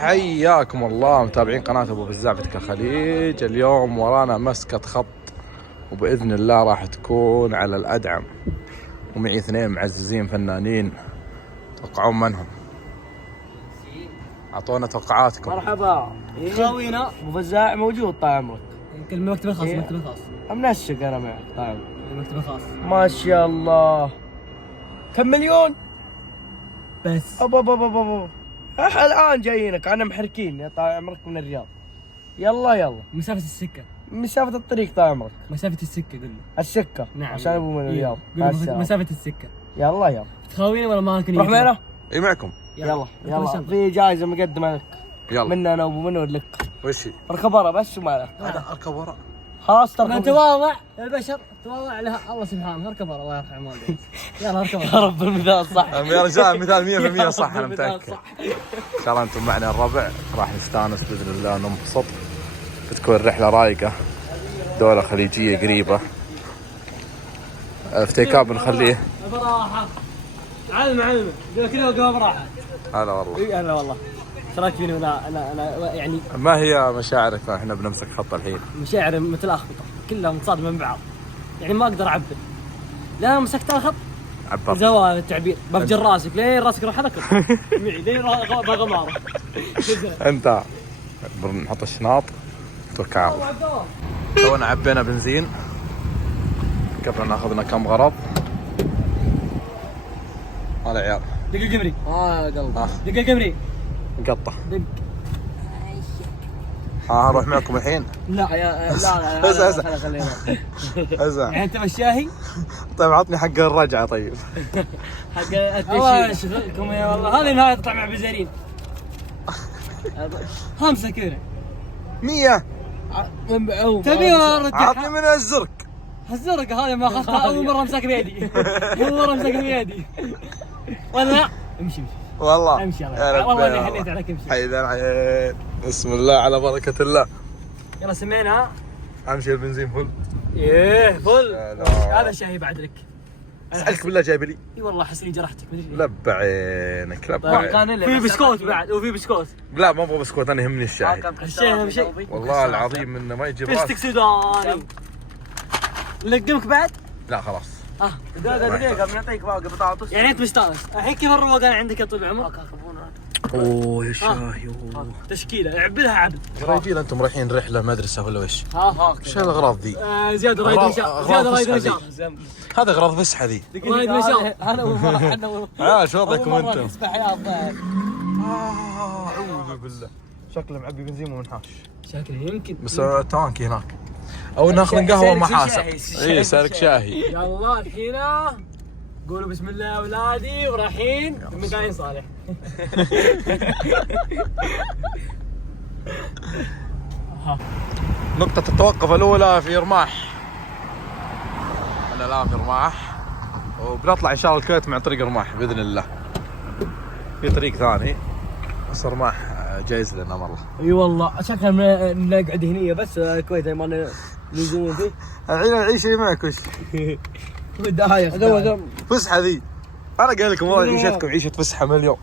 حياكم الله متابعين قناة أبو فزاع في الخليج. اليوم ورانا مسكة خط، وبإذن الله راح تكون على الأدعم، ومعي اثنين معززين فنانين. توقعون منهم؟ أعطونا توقعاتكم. مرحبا. خاوينا أبو فزاع موجود طال عمرك. يمكن مكتبه خاص. مكتبه خاص منسق أنا معك طال عمرك. مكتبه خاص ما شاء الله. كم مليون بس. أبا الآن جايينك أنا محركين يا طال عمرك من الرياض. يلا مسافة السكة، مسافة الطريق طال عمرك. مسافة السكة قل له. السكة نعم عشان أبو من الرياض. مسافة السكة. يلا تخاوينا ولا ما كنا؟ روح معنا. إي معكم. يلا في جائزة مقدمة لك. يلا منا أنا وأبو منور لك. وش هي؟ اركب ورا بس وما لك. هذا أركب ورا. خلاص من تواضع البشر تواضع لها الله سبحانه. اركب ورا الله يرحم والديك. يلا اركب ورا. يا رب المثال صح يا رجال مثال 100% صح. أنا متأكد. إن شاء الله أنتم معنا الربع، راح نستانس بإذن الله وننبسط. بتكون رحلة رايقة، دولة خليجية قريبة. افتيكاب بنخليه. براحة. علمه كذا وقف براحة. هلا والله. اي هلا والله. ايش رايك فيني؟ انا يعني ما هي مشاعرك احنا بنمسك خط الحين؟ مشاعر متلخبطة كلها متصادمة من بعض، يعني ما اقدر اعبر. لا مسكت الخط عبرت. زوال التعبير بفجر راسك لين راسك راح ادك معي لين بغماره. انت بنحط الشناط توكل على الله. تونا عبينا بنزين قبل ناخذنا كم غرض. هلا عيال. دق القمري. قلب. دق القمري. قطة. دق. اروح معكم الحين. لا اسمع خلينا. اسمع. يعني انت مشاهي. طيب عطني حق الرجعة. طيب حق الله يشغلكم يا والله. هذه نهاية تطلع مع بزارين. 5 كذا 100. تبيها رجعها. عطني من الزرق. الزرقة هذه ما اخذتها اول مرة امسك بيدي. اول مرة امسك بيدي. ولا لا امشي والله امشي والله اني حنيت عليك. امشي. حيدان العين. بسم الله على بركة الله. يلا سمينا. امشي البنزين فل. ايه فل. لا. هذا شاهي بعد لك. اسالك بالله جايب لي؟ اي والله احس اني جرحتك مدري. لب عينك لب عينك. في بسكوت بعد وفي بسكوت. لا ما ابغى بسكوت، انا يهمني الشاي. الشاي اهم شيء. والله العظيم انه ما يجيب فستق راسي. سوداني. نلقمك بعد؟ لا خلاص. دقيقة بنعطيك باقي بطاطس. يعني انت مستانس الحين كيف الروقان عندك يا طويل العمر؟ اوه يا شاي. تشكيله عبلها عبد. رجال انتم رايحين رحله مدرسه ولا وش؟ ها وش الاغراض ذي؟ زياده رايد مشاء. زياده رايد مشاء. هذا اغراض فسحه ذي. رايد مشاء. انا وفرح عاش وضعكم انتم. نسبح يا الضيف. اعوذ بالله. شكله معبي بنزين ومنحاش. شكله يمكن بس تانكي هناك. او ناخذ قهوه محاسب. اي سالك شاهي. يلا الحين قولوا بسم الله يا اولادي ورايحين مكاين صالح. نقطة التوقف الأولى في رماح. أنا الآن في رماح، وبنطلع إن شاء الله الكويت مع طريق رماح بإذن الله. في طريق ثاني بس رماح جايز لنا مرة. اي والله شكلنا نقعد هنيه بس الكويت ما نزوم فيه. الحين أعيش معك وش؟ بالدعاية فسحة ذي. أنا قايل لكم والله عيشتكم عيشة فسحة مليون.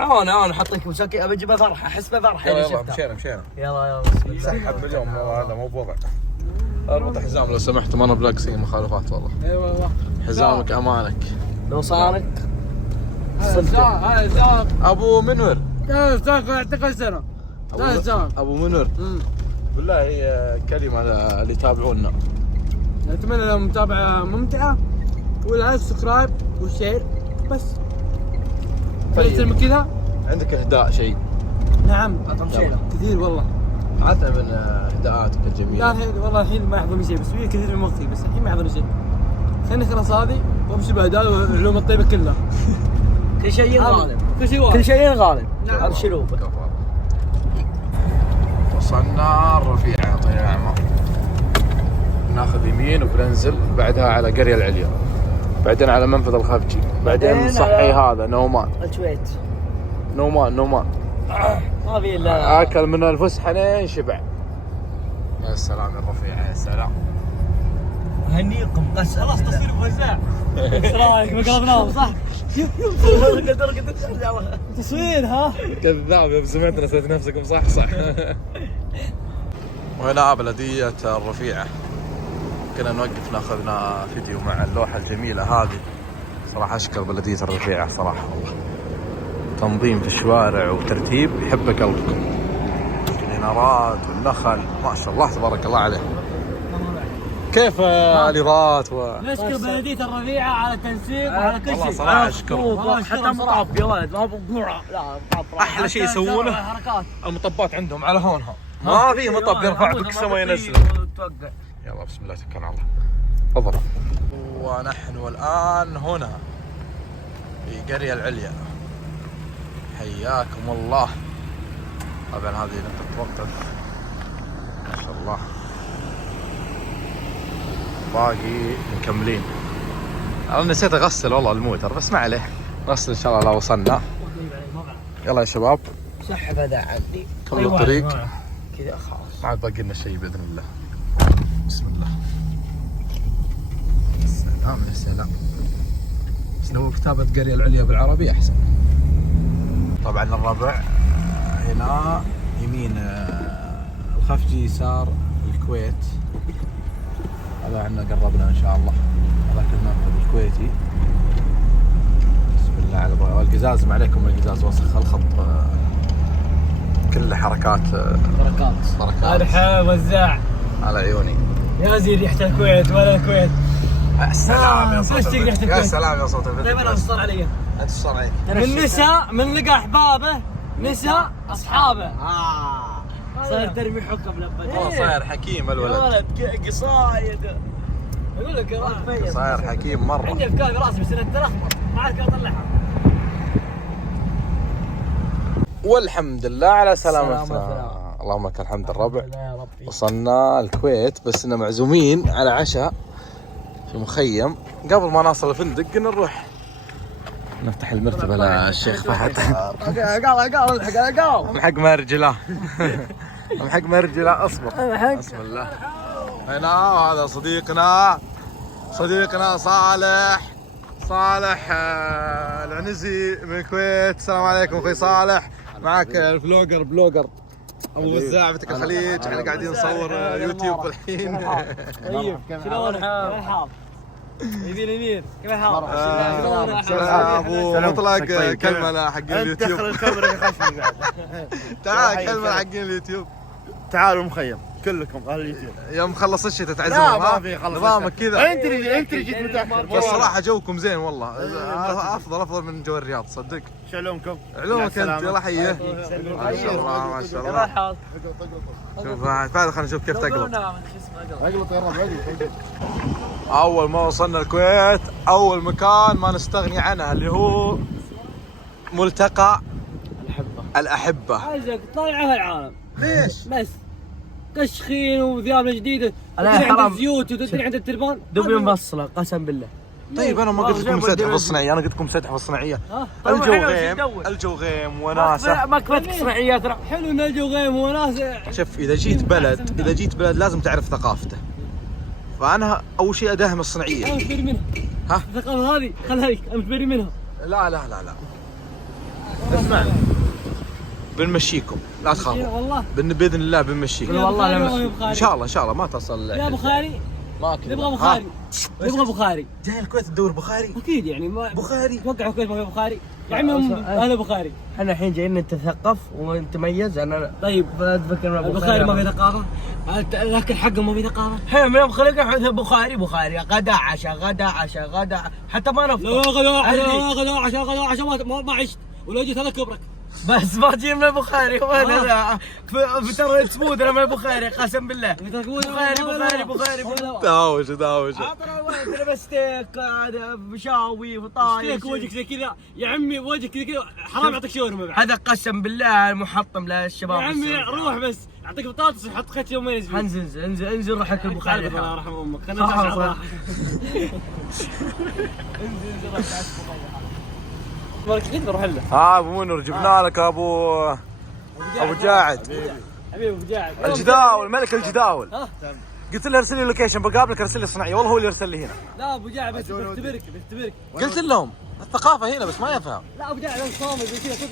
انا حطيك مسكي ابى اجيبها فرحه احس بفرحه اذا شفتها. مشينا. يلا سحب مليون هذا مو بوضع. اربط حزام لو سمحتم، انا بلاقي مخالفات والله. اي والله حزامك امانك. لو صارك هذا ابو منور. اعتقد سنه. ابو منور. بالله هي كلمه اللي يتابعونا. اتمنى لهم متابعه ممتعه واللايك سبسكرايب والشير بس. اكثر من كذا عندك اهداء شيء؟ نعم كثير والله. عطنا من اهداءاتك الجميله. لا الحين والله الحين ما يحضرني شيء بس في كثير من وقتي بس الحين ما يحضرني شيء. خليني اخلص هذه وامشي بعدها والعلوم الطيبه كلها. كل شيء غالب. كل شيء غالب. نعم. ابشروا. وصلنا الرفيع يا طيب الاعمار. ناخذ يمين وبننزل بعدها على قرية العليا، بعدين على منفذ الخفجي، بعدين صحي هذا نومان. الكويت نومان ما في الا اكل من الفسحه لين شبع. يا سلام يا الرفيع يا سلام. هنيكم بس خلاص تصوير بوزع. السلام عليكم قلبناهم صح؟ قدر تصوير ها. كذاب يا بزمتنا، نسيت نفسك مصحصح. وهنا بلدية الرفيعة، كنا نوقف ناخذنا فيديو مع اللوحة الجميلة هذه. صراحة أشكر بلدية الرفيعة صراحة والله، تنظيم في الشوارع وترتيب يحب قلبكم. الإنارات والنخل ما شاء الله تبارك الله عليه. كيف الإضاءات نشكر بلدية الرفيعة على التنسيق وعلى كل شيء. والله صراحة أشكر. حتى مطب يا ولد، ما بقرع. لا مطب. أحلى شيء يسوونه حركات المطبات عندهم على هونها، ما في مطب يرفع بك السما ينزل. يلا بسم الله توكلنا على الله. تفضل. ونحن الآن هنا في قرية العليا، حياكم الله. طبعا هذه نقطة وقت ما شاء الله، باقي مكملين. انا نسيت اغسل والله الموتر، بس ما عليه، نغسل ان شاء الله لو وصلنا. يلا يا شباب سحب هذا عندي كملوا الطريق كذا خلاص، ما عاد باقي لنا شيء باذن الله. بسم الله. سلام يا سلام، بس لو كتابة قرية العليا بالعربي احسن. طبعا الربع هنا يمين الخفجي، يسار الكويت. هذا عندنا قربنا ان شاء الله، هذاك المنفذ الكويتي. بسم الله على الله. والقزاز ما عليكم، القزاز وسخ، الخط كله حركات بركات. أرحى وزاع على عيوني. يا زين ريحة الكويت ولا الكويت. السلام يا صوت ريحة الكويت. يا سلام يا صوت. طيب أنا صار علي انت صار عليك من نساء، من لقى أحبابه نساء أصحابه. صار ترمي حكم لبد. والله صاير حكيم الولد، ولد قصايد. أقول لك يا صاير حكيم مرة. عندي أفكار في راسي بس أنا أتلخبط ما عاد قاعد أطلعها. والحمد لله على سلامتنا. اللهم لك الحمد الربع. وصلنا الكويت، بس إننا معزومين على عشاء في مخيم. قبل ما نوصل الفندق قلنا نروح نفتح المرتبة للشيخ فهد. قال الحق ما رجله. الحق ما رجله. اصبر بسم الله. هنا هذا صديقنا صالح العنزي من الكويت. السلام عليكم اخوي صالح. معك الفلوجر بلوجر ابو وزاع بنتك الخليج. احنا قاعدين نصور يوتيوب الحين. طيب شلون الحال؟ يمين كيف الحال؟ ابو مطلق كلمه حق اليوتيوب. الكاميرا خشمي بعد. تعال كلمه حق اليوتيوب. تعالوا المخيم كلكم اهل اليوتيوب. يوم خلص الشتاء تعزمون. لا ما في خلص نظامك كذا. انت جيت متاخر. بس صراحه جوكم زين والله، افضل من جو الرياض صدق. شو علومكم؟ علومك انت. يلا حيه. ما شاء الله ما شاء الله. شوف بعد خلينا نشوف كيف تقلب. اقلط يا رب اقلط. اول ما وصلنا الكويت اول مكان ما نستغني عنه اللي هو ملتقى الأحبة. عايزك طالع العالم. ليش؟ بس تشخين وثياب جديدة، أنا تدري عند حرام. الزيوت وتدري عند التربان. دبي مفصله قسم بالله. طيب انا ما قلت لكم مسدح في الصناعيه، انا قلت لكم مسدح في الصناعيه. الجو غيم وناسه. ما كفتك صناعيات. حلو ان الجو غيم وناسه. شوف اذا جيت بلد لازم تعرف ثقافته. فانا اول شيء اداهم الصناعيه. انا متبري منها. ها؟ الثقافة هذه خلها لك، انا متبري منها. لا اسمعني، بنمشيكم لا تخافوا والله باذن الله بنمشيكم والله ان شاء الله ما تصل. يا بخاري ما كذا نبغى بخاري. نبغى بخاري. جاي الكويت تدور بخاري اكيد يعني ما بخاري. توقع الكويت ما في بخاري يا عمي. انا بخاري. احنا الحين جايين نتثقف ونتميز. انا طيب اتذكر البخاري ما في ثقافه، لكن حقه ما في ثقافه. احنا من يوم خلقنا بخاري غدا عشاء حتى ما نفطر. لا غدا عشاء ما عشت ولا جيت هذا كبرك. بس ما تجي من البخاري. وانا فترة سمود انا من البخاري قسم بالله. بخاري داوش عطنا وين بستيك هذا مشاوي وطايش. ستيك وجهك زي كذا يا عمي، وجهك كذا حرام يعطيك شاورما بعد. هذا قسم بالله محطم للشباب. يا عمي روح بس اعطيك بطاطس وحط خيط يومين اسبوع. انزل روح اكل البخاري. الله يرحم امك. خلينا مالك كذا بروح له. ابو منور جبنا لك ابو جاعد حبيبي ابو جاعد الجداول، ملك الجداول. قلت له ارسل لي لوكيشن بقابلك، ارسل لي صناعيه، والله هو اللي ارسل لي هنا. لا ابو جاعد بس بيختبرك. قلت لهم الثقافه هنا بس ما يفهم. لا ابو جاعد صامد زي كذا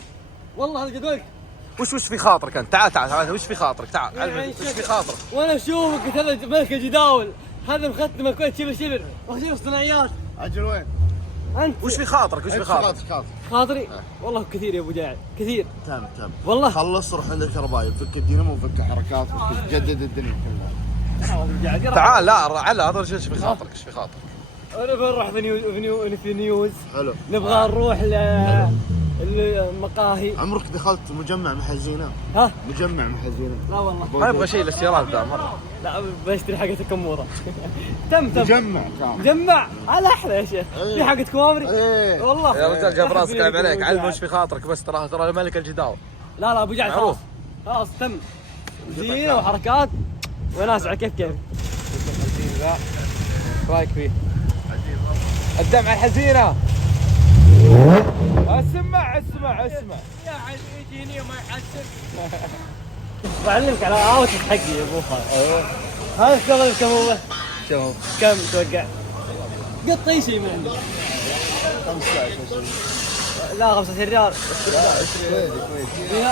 والله هذا جدولك. وش في خاطرك انت؟ تعال وش في خاطرك؟ تعال يعني علمني وش في خاطرك؟ وانا اشوفك ترى ملك الجداول، هذا مختم الكويت شبر وشيل الصناعيات. اجل وين؟ انت وش في خاطرك؟ وش في خاطرك؟ خاطري والله كثير يا ابو جاعد كثير تم والله. خلص روح عند الكهربائي فك الدينامو وفك حركات جدد الدنيا كلها. تعال لا على هذا ايش في خاطرك؟ ايش في خاطرك؟ انا بنروح في نيوز حلو. نبغى نروح المقاهي. عمرك دخلت مجمع محزينه؟ ها؟ مجمع محزينه؟ لا والله ما يبغى شيء للسيارات ذا مره. لا بشتري حقة الكمورة. تم مجمع كامل. مجمع على احلى يا شيخ. إيه. في حقة كوامري. ايه والله يا رجال جاب راسك لعب عليك. علم وش في خاطرك بس. ترى ملك الجداول. لا ابو جعد معروف. خلاص تم. زينة وحركات وناس على كيف الحزين ذا ايش رايك فيه؟ الدمعة الحزينة. اسمع يا عاد يجيني وما يحسب. بعلمك على اوت حقي يا ابو خالد. هذا اشتغل كم هو؟ كم توقع؟ قط اي شيء من عندك. 15 لا 15 ريال.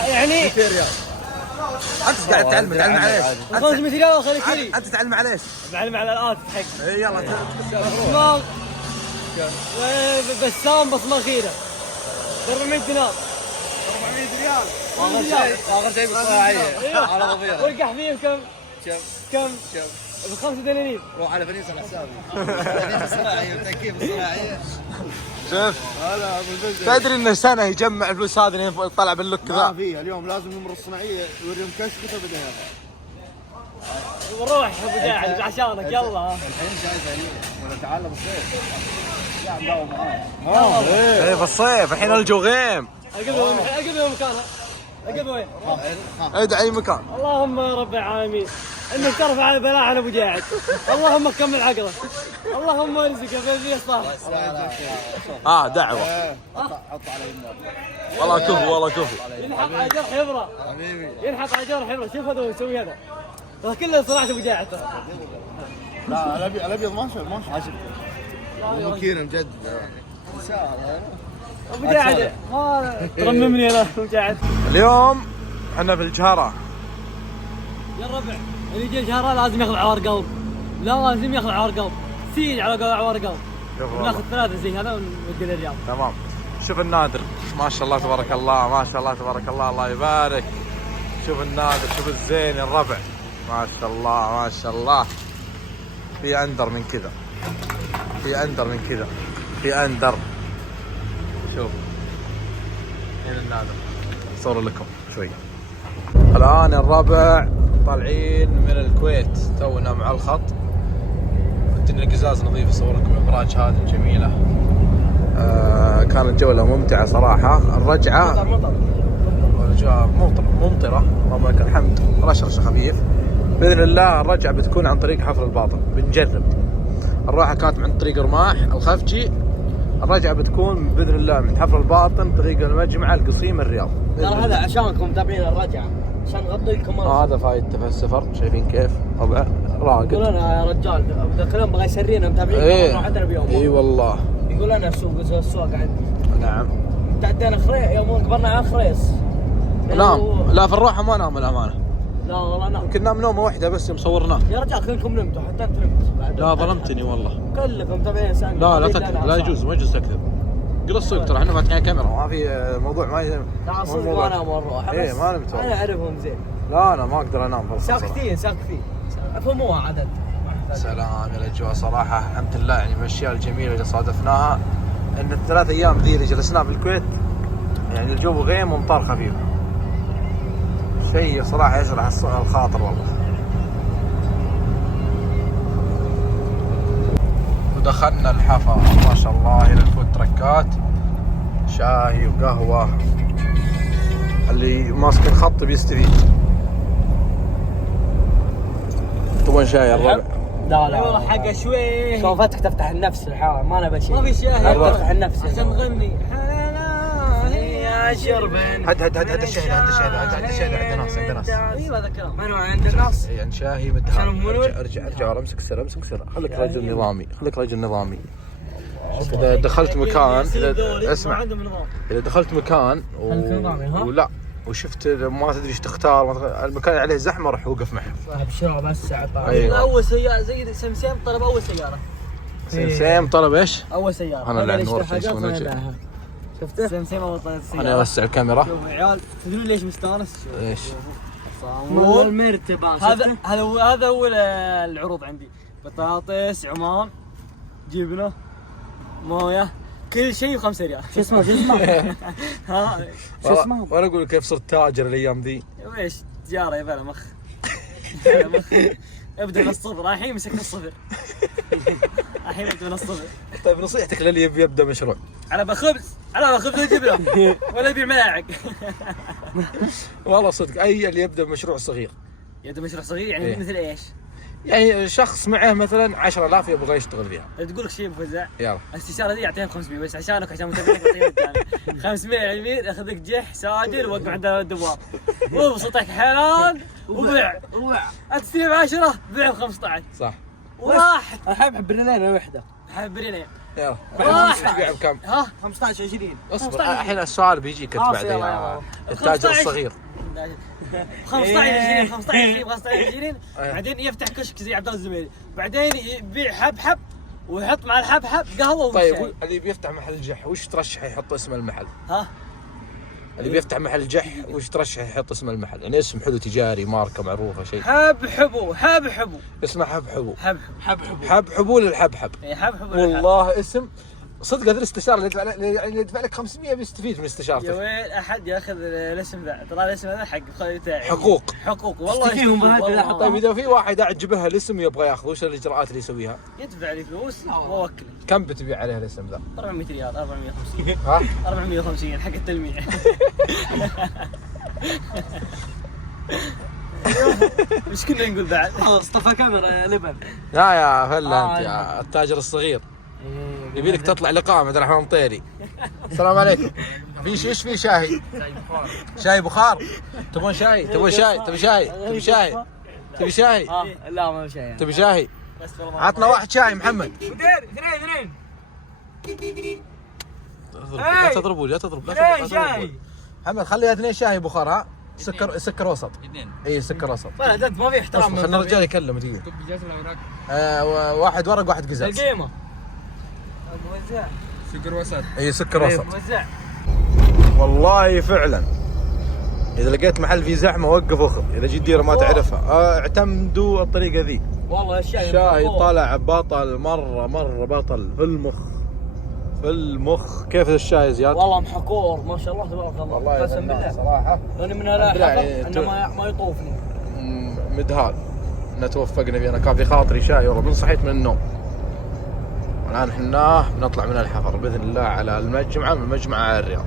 يعني 200 ريال. انت قاعد تعلم عليش. 500 ريال خليك لي. انت تعلم عليش. بعلم على الاوت حقي. اي يلا بصمة بسام بصمة أخيرة 400 دينار. 400 ريال. آخر شيء بالصناعية على ضفيرة. والقح فيهم كم؟ ب5 دنانير. روح على فنيس على حسابي. فنيس الصناعيه والتكييف الصناعيه. شوف تدري انه سنه يجمع الفلوس هذه لين طلع باللوك ما ذا. في اليوم لازم نمر الصناعيه يوريهم كشكته بدنا روح ابو جاعد عشانك يلا. الحين شايف هني ولا تعال بالصيف. يا عم داوم معانا. ايه بالصيف الحين الجو غيم. اقبل مكانها. اقبل وين؟ ادعي اي مكان. اللهم يا رب العالمين انك ترفع البلاء على ابو جاعد. اللهم كمل عقله. اللهم ارزقه في الصالح. دعوه. حط على النار. والله كفو. ينحط على جرح حبره. حبيبي. ينحط على جرح حبره. شوف هذا يسوي هذا. كله صراحه ابو جاعد. لا الابيض ما شفته. ممكن مجد. ان شاء الله. ابو جاعد ما ترممني انا ابو جاعد. اليوم احنا بالجهره. يا الربع اللي يجي الجهره لازم ياخذ عوار قلب. لازم ياخذ عوار قلب. سيج على عوار قلب. ناخذ 3 زي هذا ونودي الرياض. تمام. شوف النادر ما شاء الله تبارك الله. ما شاء الله تبارك الله. الله يبارك. شوف النادر شوف الزين الربع. ما شاء الله. في اندر من كذا. في اندر. شوف هنا النادر. صور لكم شوي. الان الربع طالعين من الكويت تونا مع الخط. عندنا القزاز نظيف اصور لكم ابراج هذه الجميله. كانت جوله ممتعه صراحه. الرجعه ممطره اللهم لك الحمد. رشرش خفيف. باذن الله الرجعه بتكون عن طريق حفر الباطن. بنجرب. الراحه كانت عن طريق رماح الخفجي. الرجعه بتكون باذن الله من حفر الباطن طريق المجمع القصيم الرياض. ترى هذا عشانكم متابعين الرجعه عشان نغطي لكم. هذا فايدته في السفر. شايفين كيف طبعا راقد. يقول انا يا رجال الكلام بغى يسرينا متابعين حتى بيوم. اي والله. يقول انا السوق عندي. نعم. تعدينا خريص يوم كبرنا على خريص. نام. لا في الروحه ما نام الامانه. لا والله نام. يمكن نام نومه واحده بس يوم صورناه. يا رجال كلكم نمتوا حتى انت نمت. لا ظلمتني والله. كلكم متابعين سنة. لا تكذب. لا يجوز ما يجوز تكذب. قل الصدق ترى احنا فاتحين كاميرا ما في موضوع ما لا صدق ما انام والله. ايه ما نمت. انا اعرفهم زين. لا انا ما اقدر انام ساكتين افهموها عدد. سلام يا الاجواء صراحه الحمد لله. يعني من الاشياء الجميله اللي صادفناها ان ال3 ايام ذي اللي جلسناها في الكويت يعني الجو غيم ومطار خفيف. شيء صراحه يشرح الخاطر والله. ودخلنا الحفا ما شاء الله الى الفود تركات. شاي وقهوه. اللي ماسك الخط بيستفيد. تبون شاي الربع؟ لا والله حقه شوي. شوفتك تفتح النفس الحوار ما نبي شيء. ما في شاي تفتح النفس عشان نغني. يا شربن. هد الشاي عند ناس. ايوه هذا الكلام. منو عند الناس؟ اي عند شاهي مدهان. ارجع امسك السر. خليك رجل نظامي. اذا دخلت مكان اسمع، عندهم نظام. اذا دخلت مكان ولا وشفت ما تدري ايش تختار، المكان عليه زحمه روح وقف معه. صاحب الشارع بس أيوة. اول سياره زي سمسم طلب اول سياره. سمسم طلب ايش؟ اول سياره. انا اللي نور في شفته؟ سمسم اول طلب سياره. انا اوسع الكاميرا. شوف يا عيال تدرون ليش مستانس؟ ايش؟ مو المرتبه. هذا اول العروض عندي. بطاطس، عمان، جبنه، مويه، كل شيء ب5 ريال. شو اسمه؟ ها شو اسمه؟ وانا اقول كيف صرت تاجر الايام ذي. ايش تجاره يا بلا مخ. ابدا من الصفر، الحين مسكنا الصفر. الحين ابدا من الصفر. طيب نصيحتك للي يبي يبدا مشروع؟ على خبز وجبنه ولا يبيع ملاعق. والله صدق اي اللي يبدا مشروع صغير. يبدا مشروع صغير يعني إيه. مثل ايش؟ يعني شخص معه مثلا 10,000 يبغى يشتغل فيها. تقول لك شيء بفزع. يلا الاستشاره دي اعطيهم 500 بس عشانك عشان متابعينك اعطيهم 500 على اليمين اخذ لك جح ساجل ووقف عند الدوام وبسطك حلال وبيع انت تستلم 10 بيع ب15 صح. واحد احب بريلين وحده. احب بريلين يلا واحد. تبيع بكم؟ ها 15 20. اصبر الحين السؤال بيجيك انت بعدين يا التاجر الصغير. 15 20 15 20 بعدين يفتح كشك زي عبد الله الزبيري، بعدين يبيع حبحب ويحط مع الحبحب قهوه طيب وشاي. اللي بيفتح محل جح وش ترشح يحط اسم المحل؟ ها اللي بيفتح محل جح وش ترشح يحط اسم المحل؟ يعني اسم حلو تجاري ماركه معروفه شيء. حبحبو اسمه حبحبو. حبحبو حبحبو للحبحب. اي حبحبو والله اسم صدق. هذه الاستشاره اللي يدفع لك 500 بيستفيد من استشارتك. يا ويل احد ياخذ الاسم ذا، ترى الاسم هذا حق بتاعي. حقوق والله تستفيهم بهذا. طيب اذا في واحد اعجبها الاسم يبغى ياخذ وش الاجراءات اللي يسويها؟ يدفع لي فلوس واوكله. كم بتبيع عليها الاسم ذا؟ 400 ريال 450. ها 450 حق التلميع. ايش كنا نقول بعد؟ اصطفى كاميرا لبن. يا فله انت يا التاجر الصغير. يبي لك تطلع لقاء عبد الرحمن مطيري. السلام عليكم. في ايش في شاي؟ شاي بخار. تبون شاي؟ تبي شاي؟ لا ما شيء. تبي شاي؟ عطنا واحد شاي محمد. اثنين لا تضربوا شاي. محمد خليها 2 شاي بخار. ها سكر وسط. 2 اي سكر وسط. ولد انت ما في احترام. خلنا الرجال يكلم دقيقه. واحد ورق واحد قزاز. القيمه موزع سكر وسط. اي سكر وسط. موزع. والله فعلا اذا لقيت محل فيه زحمه وقف واخذ. اذا جيت ديره ما تعرفها اعتمدوا الطريقه ذي. والله الشاي طلع بطل مره بطل في المخ. كيف الشاي يا زياد؟ والله محكور ما شاء الله تبارك الله. والله قسم بالله صراحه لاني من الاحظ انه ما يطوفني. مدهال انه توفقنا فيه. انا كان في خاطري شاي والله من صحيت من النوم. الان احنا بنطلع من الحفر باذن الله على المجمعه، من المجمعه على الرياض.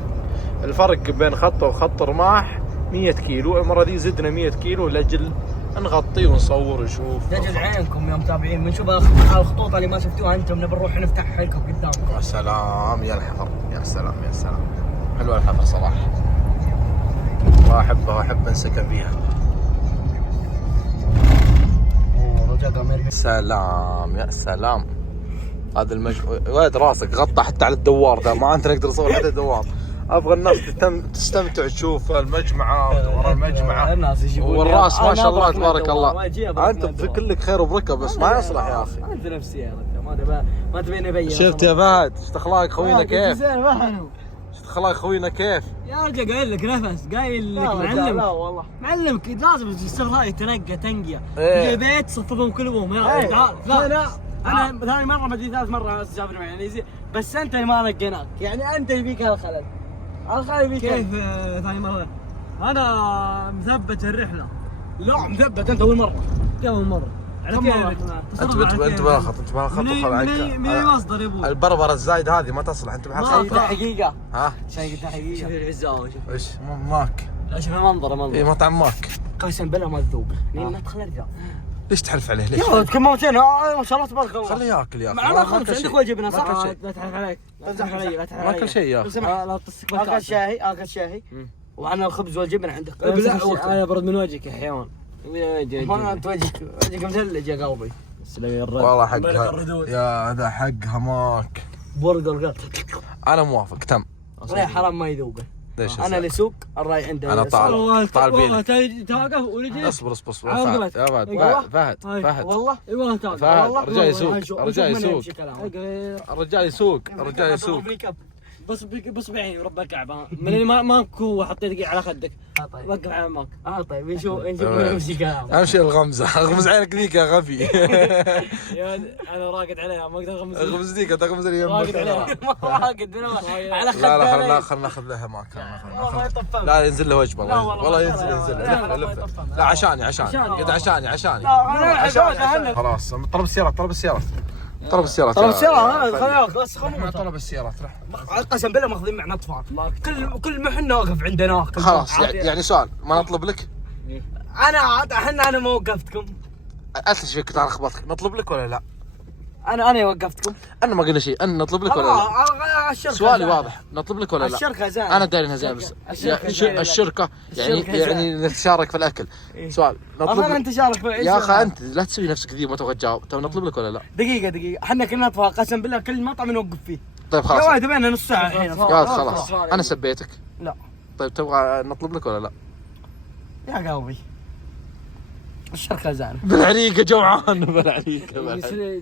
الفرق بين خطه وخط رماح 100 كيلو. المره دي زدنا 100 كيلو لاجل نغطي ونصور ونشوف. دجل عينكم يا متابعين بنشوف الخطوط اللي ما شفتوها انتم، نبي نروح نفتح لكم قدامكم. يا سلام يا الحفر، يا سلام حلوه الحفر صراحه. والله احبها واحب انسكن فيها. سلام يا سلام. هذا ولد راسك غطى حتى على الدوار ذا، ما انت نقدر نصور حتى الدوار. ابغى الناس تستمتع تشوف المجمعه ورا المجمعه. الناس يجيبون والراس ما شاء الله تبارك الله. انت في كلك خير وبركه بس ما يصلح يا اخي. انت نفسي يا ما تبيني ابين. شفت يا فهد شفت اخلاق خوينا كيف؟ شفت اخلاق خوينا كيف؟ يا رجل قايل لك نفس، قايل لك معلم. لا والله معلمك لازم السر هاي تنقى تنقيه. في بيت صفقهم كلهم يا رجال. لا انا ثاني مره ما ادري ثالث مره سافر معي يعني بس انت اللي ما نقيناك، يعني انت اللي فيك الخلل. الخلل فيك كيف ثاني مره؟ انا مثبت الرحله. لا مثبت انت اول مره على كيفك. انت باخط من اي مصدر يا ابوي؟ البربره الزايد هذه ما تصلح. انت محل خاطر حقيقه. ها شاي قلت حقيقه. شوف العزاوه شوف ايش ماك. لا شوف المنظر اي مطعم ماك. قسم بالله ما تذوق لين ما تدخل ارجع. ليش تحلف عليه ليش؟ يا كمامتين ما شاء الله تبارك الله. خليه ياكل يا اخي. معنا خبز عندك وجبنا صح؟ لا تحلف عليك. لا تحلف علي لا تحلف علي. ما اكل شيء يا اخي. لا تصك اكل شاي وعنا الخبز والجبن عندك. انا برد من وجهك يا حيوان. ما انت وجهك مثلج يا قلبي. والله حقها يا هذا حقها ماك. برجر انا موافق تم. والله حرام ما يذوقه. ليش انا اللي سوق الراي عنده. انا طالبين. توقف ورجع. اصبر عرض فهد فهد والله اي والله توقف. فهد الرجال يسوق والله. الرجال يسوق اقرب. الرجال يسوق الرجال يسوق. بص بعيني ورب الكعبه من اللي ماكو حطيت على خدك. طيب وقف على امك. طيب نشوف من يمشي كلام. اهم شيء الغمزه. اغمز عينك ذيك يا غبي. يا انا راقد عليها ما اقدر اغمز. اغمز ذيك تغمز لي راقد عليها. ما راقد على خدك. لا خلنا ناخذ لها ماك. لا ينزل له وجبه والله ينزل لا عشاني قد عشاني خلاص. طلب السيارات طلب السيارة خلاص بس خمو. طلب السيارات قسم بالله ماخذين معنا اطفال. كل ما احنا واقف عندنا خلاص. يعني سؤال ما نطلب لك؟ انا ما وقفتكم. ايش فيك تعال اخبطك نطلب لك ولا لا؟ انا وقفتكم. انا ما قلنا شيء. انا نطلب لك ولا لا؟ سؤالي واضح. نطلب لك ولا لا؟ الشركة زين. انا داري انها زين بس الشركة يعني نتشارك في الاكل. سؤال نطلب لك. انت شارك يا اخي انت لا تسوي نفسك ذي وما تبغى تجاوب. طيب نطلب لك ولا لا؟ دقيقة احنا كلنا اطفال قسم بالله كل مطعم نوقف فيه. طيب خلاص يا واحد بينا نص ساعة الحين. خلاص انا سبيتك. لا طيب تبغى نطلب لك ولا لا؟ يا قلبي الشركة زين. بالعريقة جوعان بالعريقة.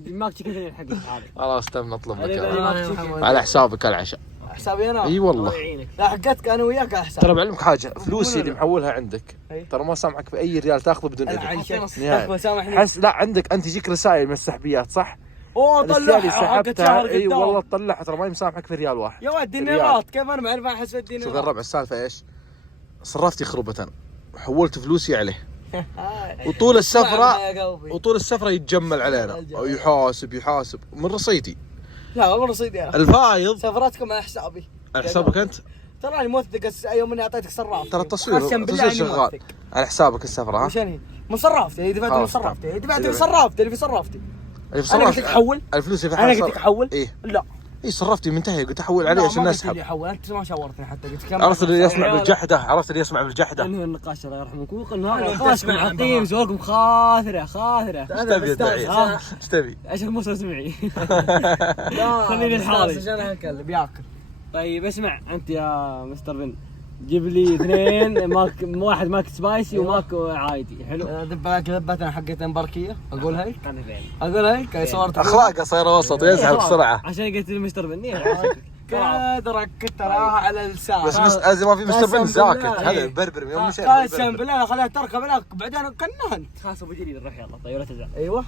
ماك تشكل الحق هذا. خلاص تم نطلب لك الله على حسابك العشاء. حسابي انا. اي والله. لا حقتك انا وياك على حساب. ترى بعلمك حاجة فلوسي اللي محولها عندك ترى ما سامحك في اي ريال تاخذه بدون اذن. حس لا عندك انت يجيك رسائل من السحبيات صح؟ الاشياء اللي سحبتها اي والله تطلعها ترى ما مسامحك في ريال واحد. يا ولد دينارات كيف انا معرف احسب الدينارات. شوف الربع السالفة ايش؟ صرفتي خربة وحولت فلوسي عليه. وطول السفرة يتجمل علينا او يحاسب من رصيدي. لا والله رصيدي انا. الفايض سفراتكم على حسابي. على حسابك انت؟ ترى انا موثق يوم اني اعطيتك صراف. ترى التصوير شغال على حسابك السفرة ها؟ وش يعني؟ من صرافتي دفعت من صرافتي دفعت من صرافتي اللي في صرافتي. انا قلت لك حول الفلوس اللي في انا قلت لك حول. ايه لا اي صرفتي منتهي قلت احول عليه عشان اسحب. لا حول انت ما شاورتني حتى قلت كم. عرفت اللي يسمع بالجحده. انهي النقاش الله يرحمكم وقلنا خلاص معطين زوركم خاطره ايش تبي؟ عشان مو تسمعي. لا خليني لحالي عشان اكل بياكل. طيب اسمع انت يا مستر بن جيب لي اثنين واحد ماك سبايسي وماك عادي حلو. ذبتنا حقتنا مباركيه اقول هيك اقول هيك صورت اخلاقه صايره وسط يزعل بسرعه عشان قلت لي مستر بن كدرك تراها على لسان. بس ما في مستر بن ساكت هذا بربر يوم مشى. قسم بالله خليها تركب هناك بعدين كنهن. خلاص ابو جديد نروح يلا طيب ولا تزعل. ايوه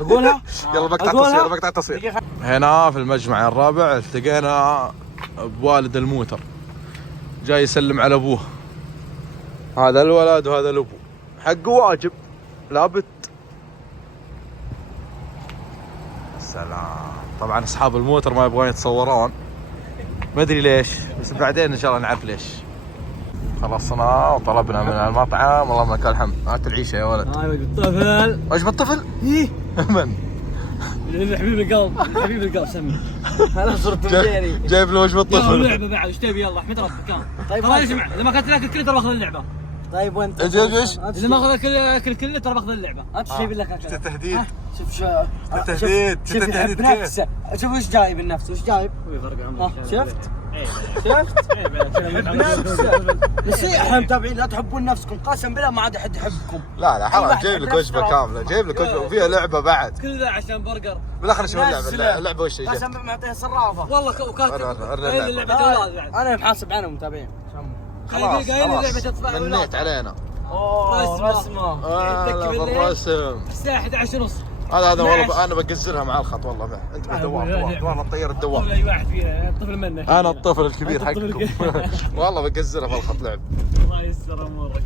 اقولها يلا بقطع التصوير. هنا في المجمع الرابع التقينا بوالد الموتر جاي يسلم على ابوه. هذا الولد وهذا الابو حقه واجب لابد. سلام. طبعا اصحاب الموتر ما يبغون يتصورون ما ادري ليش بس بعدين ان شاء الله نعرف ليش. خلصنا وطلبنا من المطعم اللهم لك الحمد. هات العيشه يا ولد. هاي الطفل. وجبه الطفل؟ ايه من؟ حبيب القلب سمي. انا صرت مجاني جايب له وجبه الطفل. اللعبه بعد ايش تبي يلا احمد ربك كان. طيب يا جماعه اذا ما كنت تاكل كله ترى باخذ اللعبه. طيب وانت ايش؟ اذا ما اخذ اكل كله ترى باخذ اللعبه. انت جايب لك اكل. تهديد. شوف التهديد بنفسه. شوف وش جايب النفس وش جايب. شفت نصيحة احنا متابعين لا تحبون نفسكم قسم بالله ما عاد احد يحبكم. لا حرام جايب لك وجبه كامله جايب لك وجبه وفيها لعبه بعد. كل ذا عشان برجر. بالاخر شوف اللعبه وش هي؟ قسم بالله معطيها صرافه والله وكاتب اللعبه جوال بعد. انا محاسب عنهم متابعين. خلاص منيت علينا. رسمه بالرسم الساعه 11:30. هذا والله انا بقزرها مع الخط والله به. انت بالدوام الطير الدوام. اي واحد فينا الطفل منه. انا الطفل الكبير حقكم. والله بقزرها في الخط لعب. الله يستر امورك.